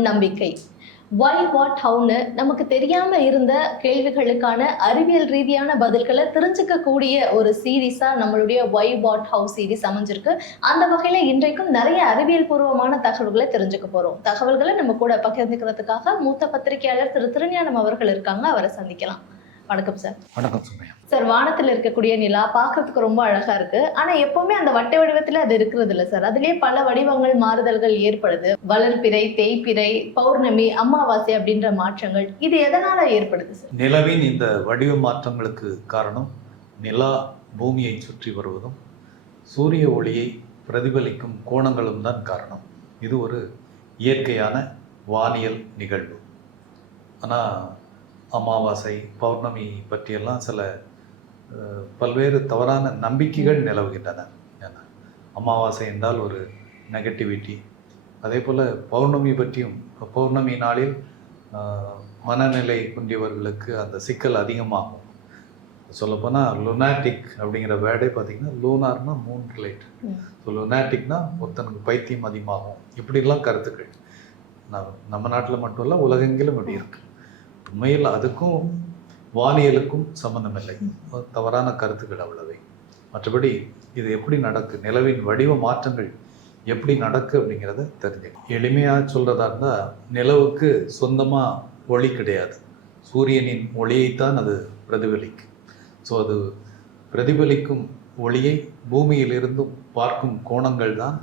நம்பிக்கை. Why what ஹவுன்னு நமக்கு தெரியாம இருந்த கேள்விகளுக்கான அறிவியல் ரீதியான பதில்களை தெரிஞ்சுக்கக்கூடிய ஒரு சீரீஸா நம்மளுடைய வை வாட் ஹவு சீரீஸ் அமைஞ்சிருக்கு. அந்த வகையில இன்றைக்கும் நிறைய அறிவியல் பூர்வமான தகவல்களை தெரிஞ்சுக்க போறோம். தகவல்களை நம்ம கூட பகிர்ந்துக்கிறதுக்காக மூத்த பத்திரிகையாளர் திரு திருஞானம் அவர்கள் இருக்காங்க. அவரை சந்திக்கலாம். வணக்கம் சார் வணக்கம் சுமையா சார் வானத்தில் இருக்கக்கூடிய நிலா பார்க்கறதுக்கு ரொம்ப அழகா இருக்கு. ஆனா எப்பவுமே அந்த வட்ட வடிவத்துல அது இருக்கிறது இல்ல சார் அதுலயே பல வடிவங்கள் மாறுதல்கள் ஏற்படுது. வளர்பிறை தேய்பிறை பௌர்ணமி அமாவாசை அப்படின்ற மாற்றங்கள் இது எதனால ஏற்படுது சார் நிலவின் இந்த வடிவ மாற்றங்களுக்கு காரணம் நிலா பூமியை சுற்றி வருவதும் சூரிய ஒளியை பிரதிபலிக்கும் கோணங்களும் தான் காரணம். இது ஒரு இயற்கையான வானியல் நிகழ்வு. ஆனால் அமாவாசை பௌர்ணமி பற்றியெல்லாம் சில பல்வேறு தவறான நம்பிக்கைகள் நிலவுகின்றன. அமாவாசை என்றால் ஒரு நெகட்டிவிட்டி அதே போல் பௌர்ணமி பற்றியும் பௌர்ணமி நாளில் மனநிலை குன்றியவர்களுக்கு அந்த சிக்கல் அதிகமாகும். சொல்லப்போனால் லுனாட்டிக் அப்படிங்கிற வேர்டே பார்த்தீங்கன்னா லூனார்னா மூன் ரிலேட்டட் ம். ஸோ லுனாட்டிக்னா ஒருத்தனுக்கு பைத்தியம் அதிகமாகும். இப்படிலாம் கருத்துக்கள். நம்ம நாட்டில் மட்டும் இல்லை உலகெங்கிலும் இப்படி இருக்கு. உண்மையில் அதுக்கும் வானியலுக்கும் சம்பந்தம் இல்லை தவறான கருத்துக்கள் அவ்வளவை. மற்றபடி இது எப்படி நடக்கு நிலவின் வடிவ மாற்றங்கள் எப்படி நடக்கு அப்படிங்கிறத தெரிஞ்சு எளிமையாக சொல்கிறதா இருந்தால் நிலவுக்கு சொந்தமாக ஒளி கிடையாது. சூரியனின் ஒளியைத்தான் அது பிரதிபலிக்கும். ஸோ அது பிரதிபலிக்கும் ஒளியை பூமியிலிருந்தும் பார்க்கும் கோணங்கள் தான்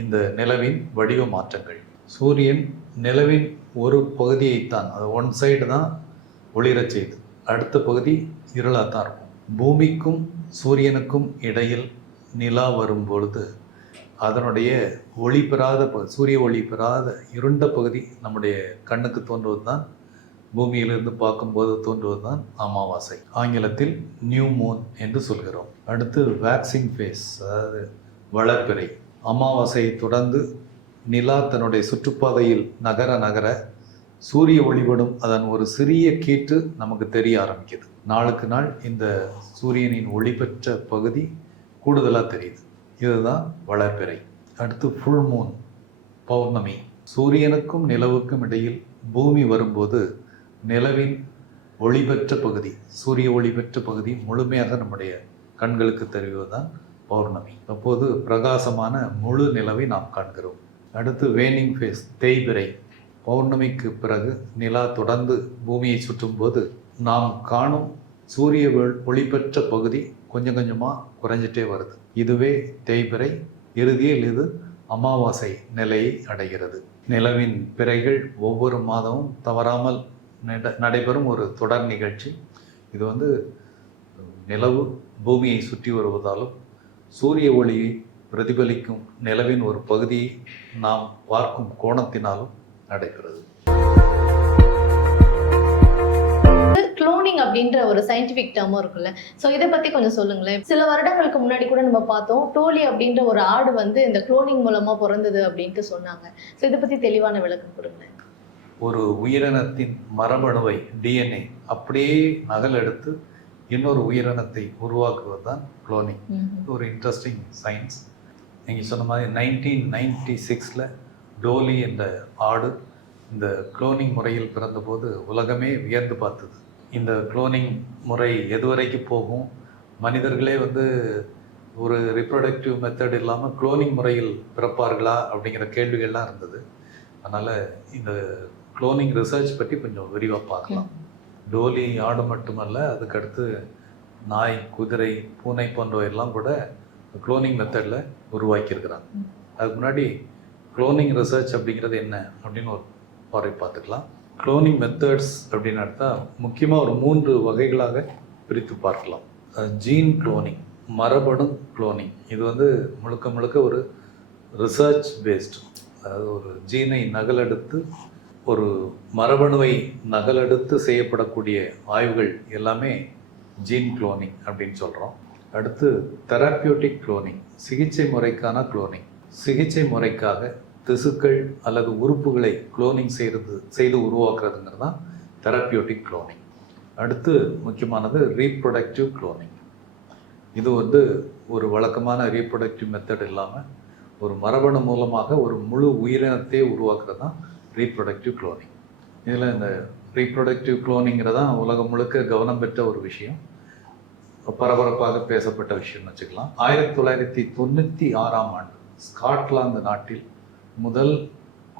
இந்த நிலவின் வடிவ மாற்றங்கள். சூரியன் நிலவின் ஒரு பகுதியைத்தான். அது ஒன் சைடு தான் ஒளிரச் செய்து. அடுத்த பகுதி இருளாக தான் இருக்கும். பூமிக்கும் சூரியனுக்கும் இடையில் நிலா வரும் பொழுது அதனுடைய ஒளி பெறாத சூரிய ஒளி பெறாத இருண்ட பகுதி நம்முடைய கண்ணுக்கு தோன்றுவது தான் பூமியிலிருந்து பார்க்கும்போது தோன்றுவது தான் அமாவாசை. ஆங்கிலத்தில் நியூ மூன் என்று சொல்கிறோம். அடுத்து வேக்சிங் ஃபேஸ் அதாவது வளர்பிறை. அமாவாசையை தொடர்ந்து நிலா தன்னுடைய சுற்றுப்பாதையில் நகர நகர சூரிய ஒளிபடும் அதன் ஒரு சிறிய கீற்று நமக்கு தெரிய ஆரம்பிக்குது. நாளுக்கு நாள் இந்த சூரியனின் ஒளி பெற்ற பகுதி கூடுதலாக தெரியுது. இதுதான் வளர்பிறை. அடுத்து ஃபுல் மூன் பௌர்ணமி. சூரியனுக்கும் நிலவுக்கும் இடையில் பூமி வரும்போது நிலவின் ஒளி பெற்ற பகுதி சூரிய ஒளி பெற்ற பகுதி முழுமையாக நம்முடைய கண்களுக்கு தெரிவதுதான் பௌர்ணமி. அப்போது பிரகாசமான முழு நிலவை நாம் காண்கிறோம். அடுத்து வேனிங் ஃபேஸ் தேய்பிறை பௌர்ணமிக்கு பிறகு நிலா தொடர்ந்து பூமியை சுற்றும்போது நாம் காணும் சூரிய ஒளிபெற்ற பகுதி கொஞ்சம் கொஞ்சமாக குறைஞ்சிட்டே வருது. இதுவே தேய்பிறை இறுதியில் இது அமாவாசை நிலையை அடைகிறது. நிலவின் பிறைகள் ஒவ்வொரு மாதமும் தவறாமல் நட- நடைபெறும் ஒரு தொடர் நிகழ்ச்சி. இது வந்து நிலவு பூமியை சுற்றி வருவதாலும் சூரிய ஒளியை பிரதிபலிக்கும் நிலவின் ஒரு பகுதியை நாம் பார்க்கும் கோணத்தினாலும் நடைபெறுது. குளோனிங் அப்படின்ற ஒரு சயின்டிபிக் டேர்மும் இருக்குல்ல. ஸோ இதை பத்தி கொஞ்சம் சொல்லுங்களேன். சில வருடங்களுக்கு முன்னாடி கூட நம்ம பார்த்தோம் டோலி அப்படின்ற ஒரு ஆடு வந்து இந்த குளோனிங் மூலமா பிறந்தது அப்படின்ட்டு சொன்னாங்க. ஸோ இதை பத்தி தெளிவான விளக்கம் கொடுங்களேன். ஒரு உயிரினத்தின் மரபணுவை டிஎன்ஏ அப்படியே நகல் எடுத்து இன்னொரு உயிரினத்தை உருவாக்குவது தான் குளோனிங் ஒரு இன்ட்ரெஸ்டிங் சயின்ஸ் நீங்கள் சொன்ன மாதிரி நைன்டீன் நைன்டி சிக்ஸில் டோலி என்ற ஆடு இந்த குளோனிங் முறையில் பிறந்தபோது உலகமே வியந்து பார்த்தது. இந்த குளோனிங் முறை எதுவரைக்கும் போகும்? மனிதர்களே வந்து ஒரு ரிப்ரொடக்டிவ் மெத்தட் இல்லாமல் குளோனிங் முறையில் பிறப்பார்களா? அப்படிங்கிற கேள்விகள்லாம் இருந்தது. அதனால் இந்த குளோனிங் ரிசர்ச் பற்றி கொஞ்சம் விரிவாக பார்க்கலாம். டோலி ஆடு மட்டுமல்ல அதுக்கடுத்து நாய் குதிரை பூனை போன்றவையெல்லாம் கூட குளோனிங் மெத்தடில் உருவாக்கியிருக்கிறாங்க அதுக்கு முன்னாடி குளோனிங் ரிசர்ச் அப்படிங்கிறது என்ன அப்படின்னு ஒரு பார்வை பார்த்துக்கலாம். குளோனிங் மெத்தட்ஸ் அப்படின்னு எடுத்தால் முக்கியமாக ஒரு மூன்று வகைகளாக பிரித்து பார்க்கலாம். ஜீன் குளோனிங் மரபணு குளோனிங் இது வந்து முழுக்க முழுக்க ஒரு ரிசர்ச் பேஸ்ட் அதாவது ஒரு ஜீனை நகலெடுத்து ஒரு மரபணுவை நகலெடுத்து செய்யப்படக்கூடிய ஆய்வுகள் எல்லாமே ஜீன் குளோனிங் அப்படின்னு சொல்கிறோம் அடுத்து தெராப்பியூட்டிக் குளோனிங் சிகிச்சை முறைக்கான குளோனிங் சிகிச்சை முறைக்காக திசுக்கள் அல்லது உறுப்புகளை குளோனிங் செய்கிறது செய்து உருவாக்குறதுங்கிறது தான் தெரப்பியூட்டிக் குளோனிங் அடுத்து முக்கியமானது ரீப்ரொடக்டிவ் குளோனிங் இது வந்து ஒரு வழக்கமான ரீப்ரொடக்டிவ் மெத்தட் இல்லாமல் ஒரு மரபணு மூலமாக ஒரு முழு உயிரினத்தையே உருவாக்குறது தான் ரீப்ரொடக்டிவ் குளோனிங் இதில் இந்த ரீப்ரொடக்டிவ் குளோனிங்கிறதான் உலகம் முழுக்க கவனம் பெற்ற ஒரு விஷயம். பரபரப்பாக பேசப்பட்ட விஷயம்னு வச்சுக்கலாம். ஆயிரத்தி தொள்ளாயிரத்தி தொண்ணூற்றி ஆறாம் ஆண்டு ஸ்காட்லாந்து நாட்டில் முதல்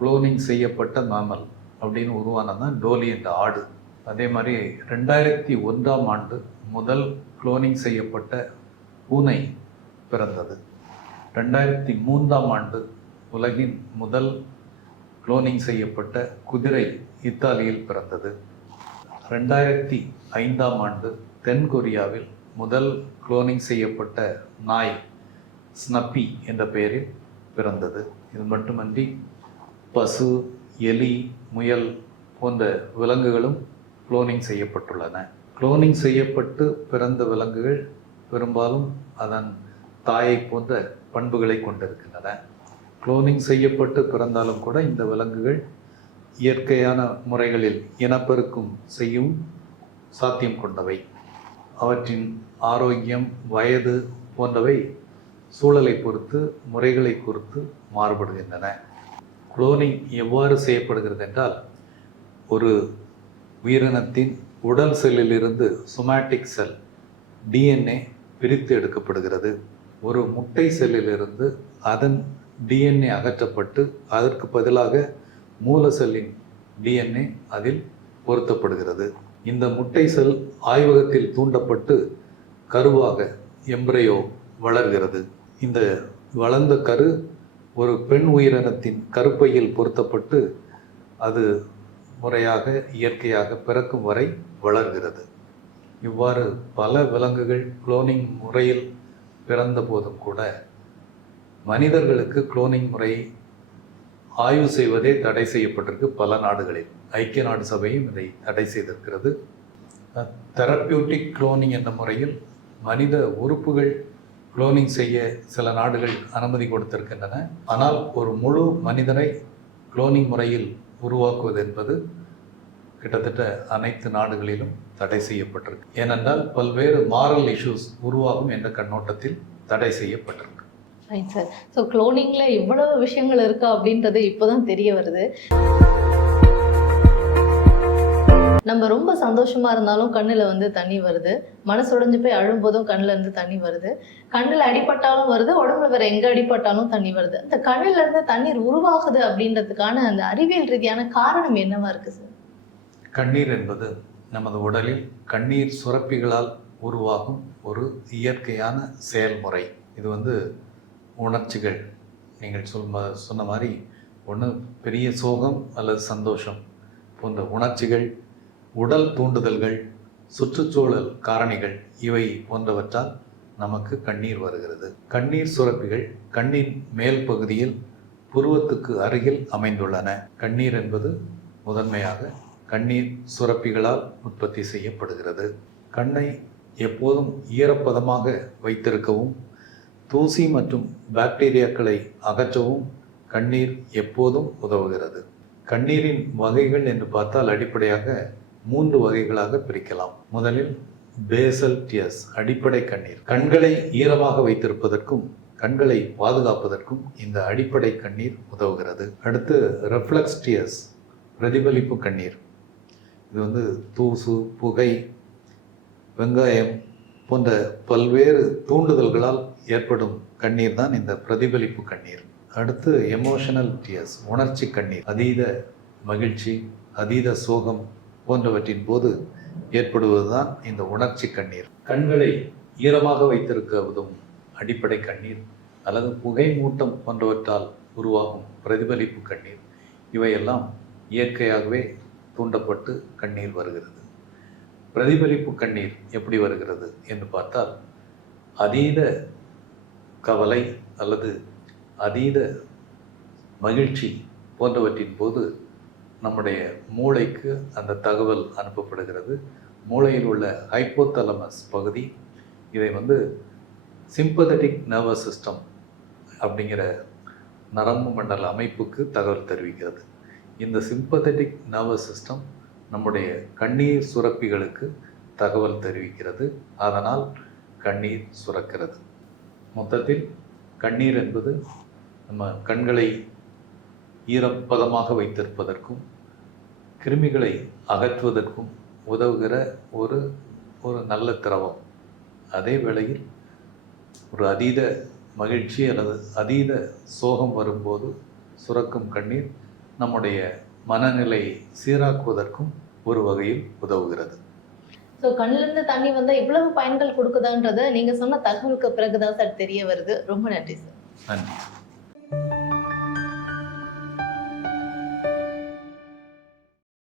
குளோனிங் செய்யப்பட்ட மேமல் அப்படின்னு உருவானது தான் டோலி என்ற ஆடு. அதே மாதிரி ரெண்டாயிரத்தி ஒன்றாம் ஆண்டு முதல் குளோனிங் செய்யப்பட்ட பூனை பிறந்தது. ரெண்டாயிரத்தி மூன்றாம் ஆண்டு உலகின் முதல் குளோனிங் செய்யப்பட்ட குதிரை இத்தாலியில் பிறந்தது. ரெண்டாயிரத்தி ஐந்தாம் ஆண்டு தென் கொரியாவில் முதல் குளோனிங் செய்யப்பட்ட நாய் ஸ்னப்பி என்ற பெயரில் பிறந்தது. இது மட்டுமன்றி பசு எலி முயல் போன்ற விலங்குகளும் குளோனிங் செய்யப்பட்டுள்ளன. குளோனிங் செய்யப்பட்டு பிறந்த விலங்குகள் பெரும்பாலும் அதன் தாயை போன்ற பண்புகளை கொண்டிருக்கின்றன. குளோனிங் செய்யப்பட்டு பிறந்தாலும் கூட இந்த விலங்குகள் இயற்கையான முறைகளில் இனப்பெருக்கம் செய்யும் சாத்தியம் கொண்டவை. அவற்றின் ஆரோக்கியம் வயது போன்றவை சூழலை பொறுத்து முறைகளை பொறுத்து மாறுபடுகின்றன. குளோனிங் எவ்வாறு செய்யப்படுகிறது என்றால் ஒரு உயிரினத்தின் உடல் செல்லிலிருந்து சொமாட்டிக் செல் டிஎன்ஏ பிரித்து எடுக்கப்படுகிறது. ஒரு முட்டை செல்லிலிருந்து அதன் டிஎன்ஏ அகற்றப்பட்டு அதற்கு பதிலாக மூல செல்லின் டிஎன்ஏ அதில் பொருத்தப்படுகிறது. இந்த முட்டை செல் ஆய்வகத்தில் தூண்டப்பட்டு கருவாக எம்ப்ரையோ வளர்கிறது. இந்த வளர்ந்த கரு ஒரு பெண் உயிரினத்தின் கருப்பையில் பொருத்தப்பட்டு அது முறையாக இயற்கையாக பிறக்கும் வரை வளர்கிறது. இவ்வாறு பல விலங்குகள் குளோனிங் முறையில் பிறந்த போதும் கூட மனிதர்களுக்கு குளோனிங் முறை ஆய்வு செய்வதே தடை செய்யப்பட்டிருக்கு பல நாடுகளில். ஐக்கிய நாடு சபையும் இதை தடை செய்திருக்கிறது. தெரப்பியூட்டிக் குளோனிங் என்ற முறையில் மனித உறுப்புகள் குளோனிங் செய்ய சில நாடுகள் அனுமதி கொடுத்திருக்கின்றன. ஆனால் ஒரு முழு மனிதனை குளோனிங் முறையில் உருவாக்குவது என்பது கிட்டத்தட்ட அனைத்து நாடுகளிலும் தடை செய்யப்பட்டிருக்கு. ஏனென்றால் பல்வேறு மாரல் இஷ்யூஸ் உருவாகும் என்ற கண்ணோட்டத்தில் தடை செய்யப்பட்டிருக்கு. ரைட் சார் ஸோ குளோனிங்கில் இவ்வளவு விஷயங்கள் இருக்கா அப்படின்றது இப்போதான் தெரிய வருது. நம்ம ரொம்ப சந்தோஷமா இருந்தாலும் கண்ணுல வந்து தண்ணி வருது. மனசு உடைஞ்சு போய் அழும்போதும் கண்ணுல இருந்து தண்ணி வருது. கண்ணுல அடிபட்டாலும் வருது உடம்புல வேற எங்க அடிபட்டாலும் தண்ணி வருது. அந்த கண்ணுல இருந்து தண்ணீர் உருவாகுது அப்படின்றதுக்கான அந்த அறிவியல் ரீதியான காரணம் என்னவா இருக்கு சார்? கண்ணீர் என்பது நமது உடலில் கண்ணீர் சுரப்பிகளால் உருவாகும் ஒரு இயற்கையான செயல்முறை. இது வந்து உணர்ச்சிகள். நீங்கள் சொல் சொன்ன மாதிரி ஒன்று பெரிய சோகம் அல்லது சந்தோஷம். போன்ற உணர்ச்சிகள் உடல் தூண்டுதல்கள் சுற்றுச்சூழல் காரணிகள் இவை போன்றவற்றால் நமக்கு கண்ணீர் வருகிறது. கண்ணீர் சுரப்பிகள் கண்ணின் மேல் பகுதியில் புருவத்துக்கு அருகில் அமைந்துள்ளன. கண்ணீர் என்பது முதன்மையாக கண்ணீர் சுரப்பிகளால் உற்பத்தி செய்யப்படுகிறது. கண்ணை எப்போதும் ஈரப்பதமாக வைத்திருக்கவும் தூசி மற்றும் பாக்டீரியாக்களை அகற்றவும் கண்ணீர் எப்போதும் உதவுகிறது. கண்ணீரின் வகைகள் என்று பார்த்தால் அடிப்படையாக மூன்று வகைகளாக பிரிக்கலாம். முதலில் பேசல் டியர்ஸ் அடிப்படை கண்ணீர். கண்களை ஈரமாக வைத்திருப்பதற்கும் கண்களை பாதுகாப்பதற்கும் இந்த அடிப்படை கண்ணீர் உதவுகிறது. அடுத்து ரெஃப்ளெக்ஸ் டியர்ஸ் பிரதிபலிப்பு கண்ணீர். இது வந்து தூசு புகை வெங்காயம் போன்ற பல்வேறு தூண்டுதல்களால் ஏற்படும் கண்ணீர் தான் இந்த பிரதிபலிப்பு கண்ணீர். அடுத்து எமோஷனல் டியர்ஸ் உணர்ச்சி கண்ணீர். அதீத மகிழ்ச்சி அதீத சோகம் போன்றவற்றின் போது ஏற்படுவதுதான் இந்த உணர்ச்சி கண்ணீர். கண்களை ஈரமாக வைத்திருக்க உதவும் அடிப்படை கண்ணீர் அல்லது புகை மூட்டம் போன்றவற்றால் உருவாகும் பிரதிபலிப்பு கண்ணீர். இவையெல்லாம் இயற்கையாகவே தூண்டப்பட்டு கண்ணீர் வருகிறது. பிரதிபலிப்பு கண்ணீர் எப்படி வருகிறது என்று பார்த்தால் அதீத கவலை அல்லது அதீத மகிழ்ச்சி போன்றவற்றின் போது நம்முடைய மூளைக்கு அந்த தகவல் அனுப்பப்படுகிறது. மூளையில் உள்ள ஹைப்போதலமஸ் பகுதி இதை வந்து சிம்பதட்டிக் நர்வஸ் சிஸ்டம் அப்படிங்கிற நரம்பு மண்டல அமைப்புக்கு தகவல் தெரிவிக்கிறது. இந்த சிம்பதட்டிக் நர்வஸ் சிஸ்டம் நம்முடைய கண்ணீர் சுரப்பிகளுக்கு தகவல் தெரிவிக்கிறது. அதனால் கண்ணீர் சுரக்கிறது. மொத்தத்தில் கண்ணீர் என்பது நம்ம கண்களை ஈரப்பதமாக வைத்திருப்பதற்கும் கிருமிகளை அகற்றுவதற்கும் உதவுகிற ஒரு ஒரு நல்ல திரவம். அதே வேளையில் ஒரு அதீத மகிழ்ச்சி அல்லது அதீத சோகம் வரும்போது சுரக்கும் கண்ணீர் நம்முடைய மனநிலையை சீராக்குவதற்கும் ஒரு வகையில் உதவுகிறது. ஸோ கண்ணிலிருந்து தண்ணி வந்தா இவ்வளவு பயன்கள் கொடுக்குதான்றத நீங்க சொன்ன தகவலுக்கு பிறகுதான் சார் தெரிய வருது. ரொம்ப நன்றி சார். நன்றி.